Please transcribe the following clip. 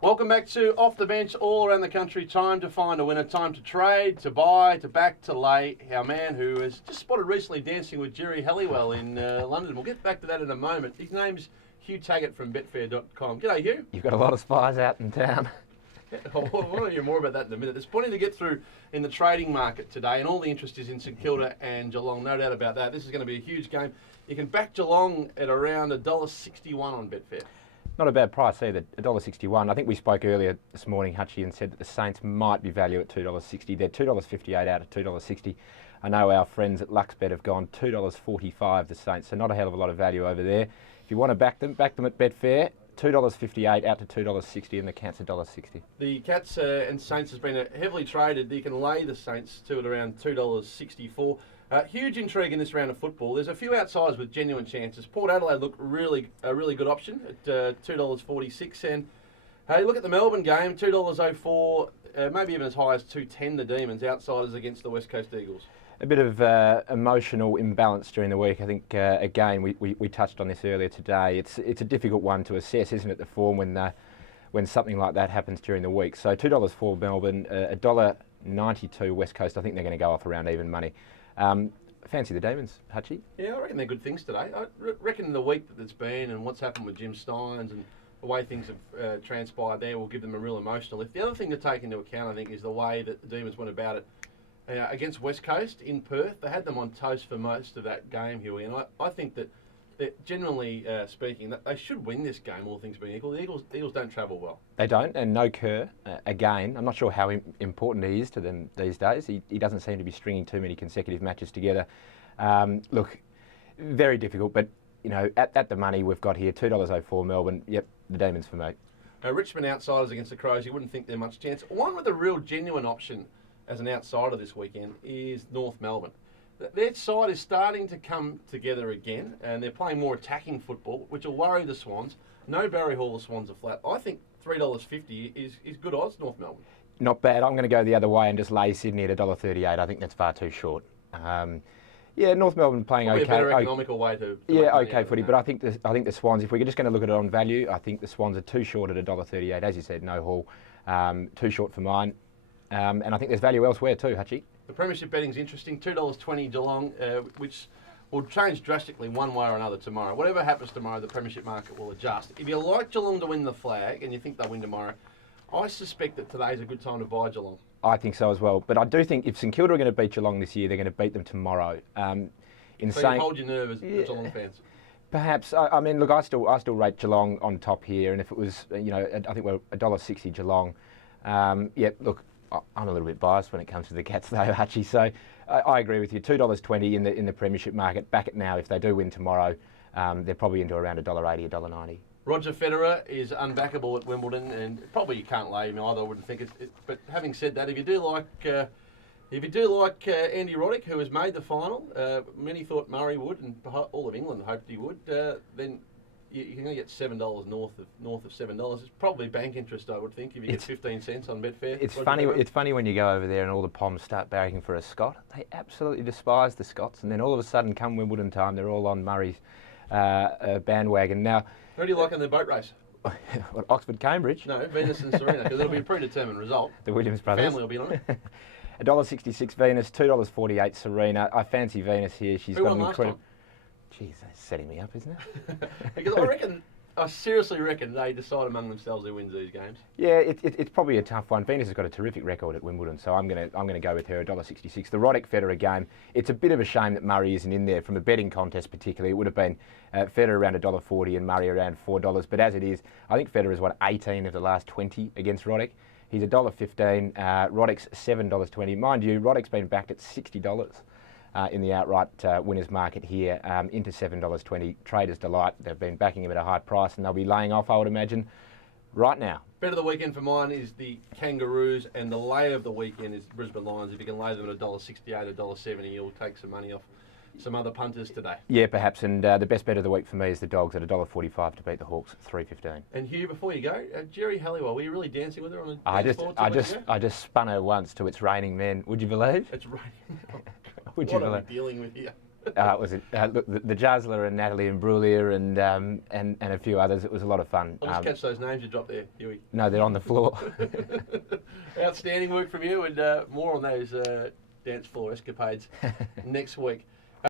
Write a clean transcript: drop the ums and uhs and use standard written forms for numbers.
Welcome back to Off the Bench, all around the country. Time to find a winner, time to trade, to buy, to back, to lay. Our man who has just spotted recently dancing with Jerry Halliwell in London. We'll get back to that in a moment. His name's Hugh Taggart from Betfair.com. G'day, Hugh. You've got a lot of spies out in town. I want to hear more about that in a minute. There's plenty to get through in the trading market today, and all the interest is in St Kilda and Geelong, no doubt about that. This is going to be a huge game. You can back Geelong at around $1.61 on Betfair. Not a bad price either, $1.61. I think we spoke earlier this morning, Hutchie, and said that the Saints might be value at $2.60. They're $2.58 out at $2.60. I know our friends at Luxbet have gone $2.45, the Saints, so not a hell of a lot of value over there. If you want to back them at Betfair, $2.58 out to $2.60, and the Cats $1.60. The Cats and Saints has been heavily traded. You can lay the Saints to at around $2.64. Huge intrigue in this round of football. There's a few outsiders with genuine chances. Port Adelaide look a really good option at $2.46. And hey, look at the Melbourne game, $2.04, maybe even as high as $2.10. The Demons, outsiders against the West Coast Eagles. A bit of emotional imbalance during the week. I think, again, we touched on this earlier today. It's a difficult one to assess, isn't it, the form when something like that happens during the week. So $2 for Melbourne, $1.92 West Coast. I think they're going to go off around even money. Fancy the Demons, Hutchie? Yeah, I reckon they're good things today. I reckon the week that it's been and what's happened with Jim Steins and the way things have transpired there will give them a real emotional lift. The other thing to take into account, I think, is the way that the Demons went about it against West Coast in Perth. They had them on toast for most of that game, Huey, and I think that generally speaking, that they should win this game, all things being equal. The Eagles don't travel well. They don't, and no Kerr, again. I'm not sure how important he is to them these days. He doesn't seem to be stringing too many consecutive matches together. Look, very difficult, but you know, at the money we've got here, $2.04 Melbourne. Yep, the Demons for me. Richmond outsiders against the Crows, you wouldn't think they're much chance. One with a real genuine option as an outsider this weekend is North Melbourne. Their side is starting to come together again, and they're playing more attacking football, which will worry the Swans. No Barry Hall, the Swans are flat. I think $3.50 is good odds, North Melbourne. Not bad. I'm going to go the other way and just lay Sydney at $1.38. I think that's far too short. Yeah, North Melbourne playing probably okay. A better economical way to okay footy, but I think the Swans, if we're just going to look at it on value, I think the Swans are too short at $1.38. As you said, no Hall. Too short for mine. And I think there's value elsewhere too, Hutchie. The premiership betting's interesting. $2.20 Geelong, which will change drastically one way or another tomorrow. Whatever happens tomorrow, the premiership market will adjust. If you like Geelong to win the flag and you think they'll win tomorrow, I suspect that today's a good time to buy Geelong. I think so as well. But I do think if St Kilda are going to beat Geelong this year, they're going to beat them tomorrow. So you hold your nerve as Geelong fans. Perhaps. I mean, look, I still rate Geelong on top here. And if it was, you know, I think we're $1.60 Geelong. Yeah, look, I'm a little bit biased when it comes to the Cats, though, Hutchie. So I agree with you. $2.20 in the premiership market. Back it now. If they do win tomorrow, they're probably into around $1.80, $1.90. Roger Federer is unbackable at Wimbledon, and probably you can't lay him either. I wouldn't think it. But having said that, if you do like Andy Roddick, who has made the final, many thought Murray would, and all of England hoped he would. Then you're going to get $7 north of $7. It's probably bank interest, I would think, if you get 15 cents on Betfair. It's funny. It's funny when you go over there and all the Poms start barracking for a Scot. They absolutely despise the Scots, and then all of a sudden, come Wimbledon time, they're all on Murray's bandwagon. Now, who do you like in the boat race? What, Oxford, Cambridge? No, Venus and Serena, because it'll be a predetermined result. The Williams brothers. Family will be on it. $1.66 Venus, $2.48 Serena. I fancy Venus here. She's Who got won an last incredible. Jeez, that's setting me up, isn't it? Because I seriously reckon they decide among themselves who wins these games. Yeah, it's probably a tough one. Venus has got a terrific record at Wimbledon, so I'm gonna go with her, $1.66. The Roddick Federer game. It's a bit of a shame that Murray isn't in there from a betting contest, particularly. It would have been Federer around $1.40 and Murray around $4. But as it is, I think Federer's won 18 of the last 20 against Roddick. He's $1.15. Roddick's $7.20. Mind you, Roddick's been backed at $60. In the outright winners market here, into $7.20. Traders delight. They've been backing him at a high price, and they'll be laying off, I would imagine, right now. Bet of the weekend for mine is the Kangaroos, and the lay of the weekend is Brisbane Lions. If you can lay them at $1.68, $1.70, you'll take some money off some other punters today. Yeah, perhaps. And the best bet of the week for me is the Dogs at $1.45 to beat the Hawks at $3.15. And Hugh, before you go, Jerry Halliwell, were you really dancing with her on a dance floor? I just spun her once to It's Raining Men. Would you believe? It's raining. Would What you are believe? we dealing with here? Was it look, the Jazzler and Natalie and Brulier and a few others. It was a lot of fun. I'll just catch those names you dropped there, Huey. No, they're on the floor. Outstanding work from you, and more on those dance floor escapades next week.